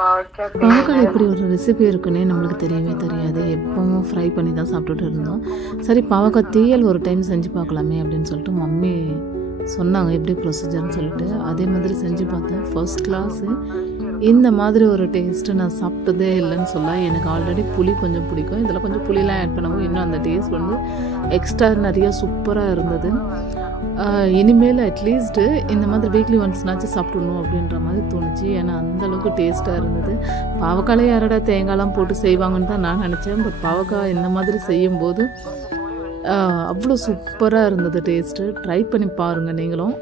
பாவக்காய் இப்படி ஒரு ரெசிபி இருக்குன்னே நம்மளுக்கு தெரியவே தெரியாது. எப்பவும் ஃப்ரை பண்ணி தான் சாப்பிட்டுட்டு இருந்தோம். சரி பாவக்காய் தீயல் ஒரு டைம் செஞ்சு பார்க்கலாமே அப்படின்னு சொல்லிட்டு மம்மி சொன்னாங்க எப்படி ப்ரொசீஜர்னு சொல்லிட்டு. அதே மாதிரி செஞ்சு பார்த்தேன். First class. இந்த மாதிரி ஒரு டேஸ்ட்டு நான் சாப்பிட்டதே இல்லைன்னு சொல்லலாம். எனக்கு ஆல்ரெடி புளி கொஞ்சம் பிடிக்கும். இதில் கொஞ்சம் புளிலாம் ஆட் பண்ணவும் இன்னும் அந்த டேஸ்ட் வந்து எக்ஸ்ட்ரா நிறையா சூப்பராக இருந்தது. இனிமேல் அட்லீஸ்ட்டு இந்த மாதிரி வீக்லி ஒன்ஸ்னாச்சும் சாப்பிடணும் அப்படின்ற மாதிரி தோணுச்சு. ஏன்னா அந்தளவுக்கு டேஸ்ட்டாக இருந்தது. பாவக்காய் யாரடா தேங்காய்லாம் போட்டு செய்வாங்கன்னு தான் நான் நினச்சேன். பட் பாவக்காய் இந்த மாதிரி செய்யும்போது அவ்வளோ சூப்பராக இருந்தது டேஸ்ட்டு. ட்ரை பண்ணி பாருங்கள் நீங்களும்.